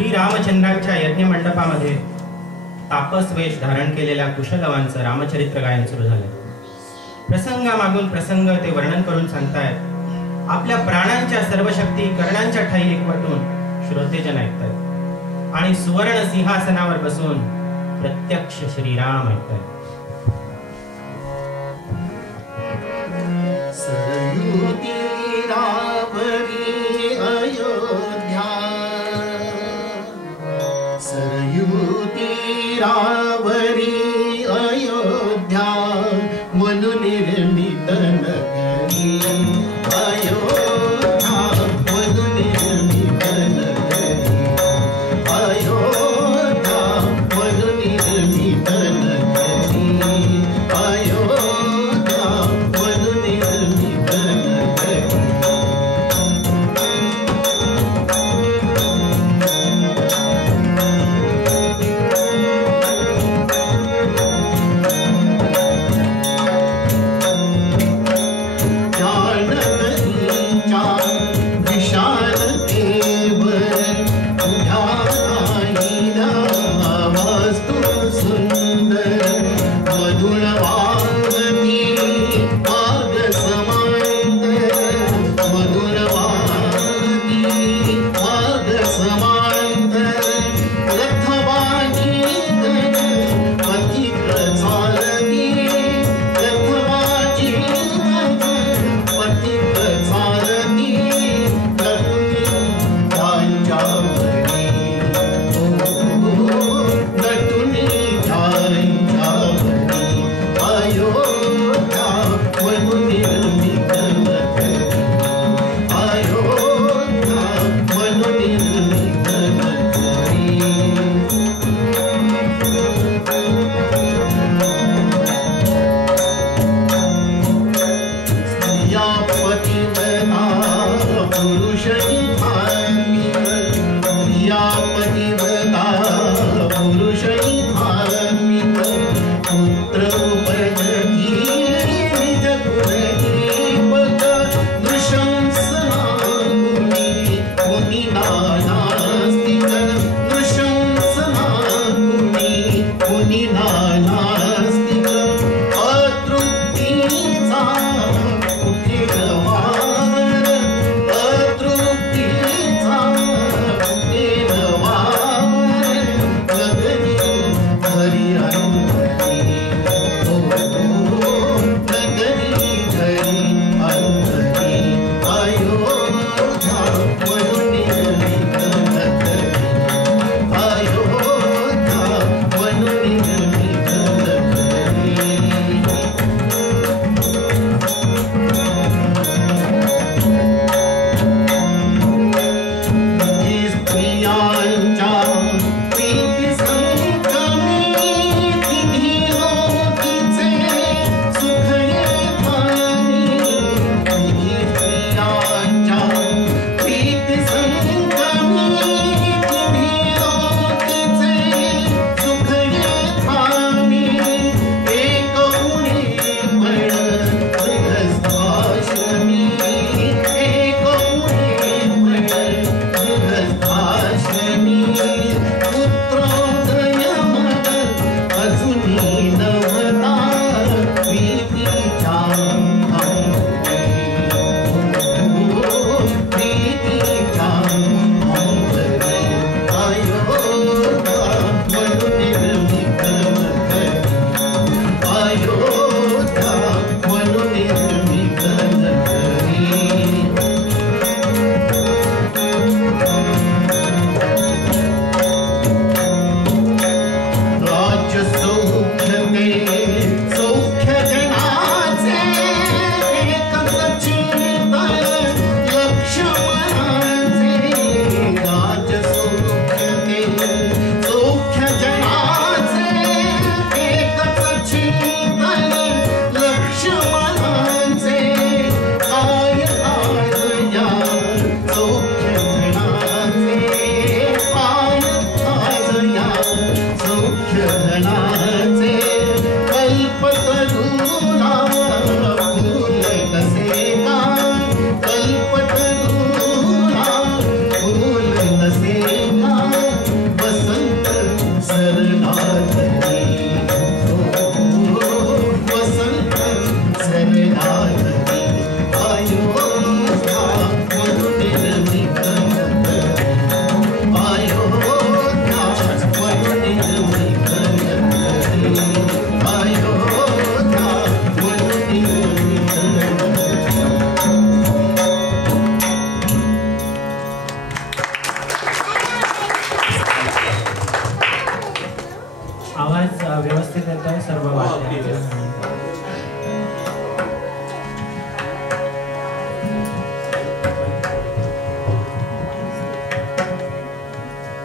श्रीरामचंद्रांच्या यज्ञमंडपामध्ये तापस वेश धारण केलेल्या कुशलवांचं रामचरित्र गायन सुरू झालं. प्रसंगामागून प्रसंग ते वर्णन करून सांगतायत. आपल्या प्राणांच्या सर्व शक्ती कर्णांच्या ठाई एकवटून श्रोतेजन ऐकतायत आणि सुवर्ण सिंहासनावर बसून प्रत्यक्ष श्रीराम ऐकतायत. रावरी अयोध्या मनु निर्मित नगरी अयोध्या मनु निर्मित नगरी अयोध्या मनु निर्मित नगरी अयोध्या मनु निर्मित नगरी.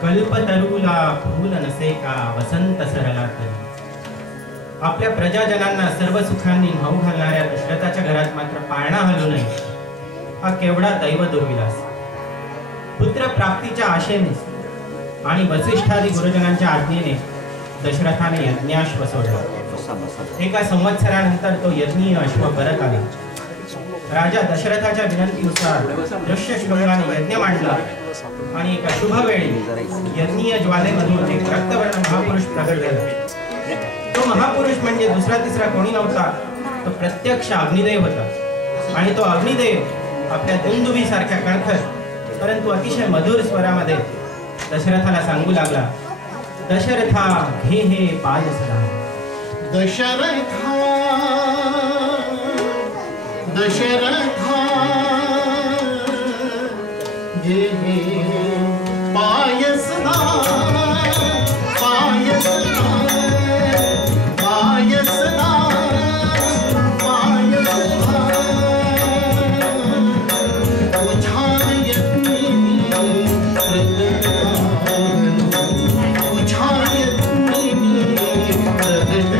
कल्पतरूला फूल नसे का वसंत सरला तरी. आपल्या प्रजाजनांना सर्व सुखांनी भाऊ घालणाऱ्या दशरथाच्या घरात मात्र पाळणा हलू नये हा केवढा दैव दुर्विलास. पुत्र प्राप्तीच्या आशेने आणि वसिष्ठादी गुरुजनांच्या आज्ञेने दशरथाने यज्ञाश्व सोडला. एका संवत्सरानंतर तो यज्ञीय अश्व परत आला. राजा दशरथाच्या विनंतीनुसार दृश्य श्लोकाने यज्ञ मांडला आणि एका शुभ वेळी यज्ञीय ज्वालेमधून एक रक्तवर्ण महापुरुष प्रगट झाला. तो महापुरुष म्हणजे दुसरा तिसरा कोणी नव्हता, तो प्रत्यक्ष अग्निदेव होता. आणि तो अग्निदेव आपल्या दुंदुभी सारख्या कणखर परंतु अतिशय मधुर स्वरामध्ये दशरथाला सांगू लागला, दशरथा घे हे पाय सदा. दशरथा दशरथा घे हे पाय सदा पाय सदा पाय सदा पाय सदा. तुझ्या यज्ञी तुझ्या यज्ञी प्रगट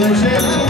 Dışarı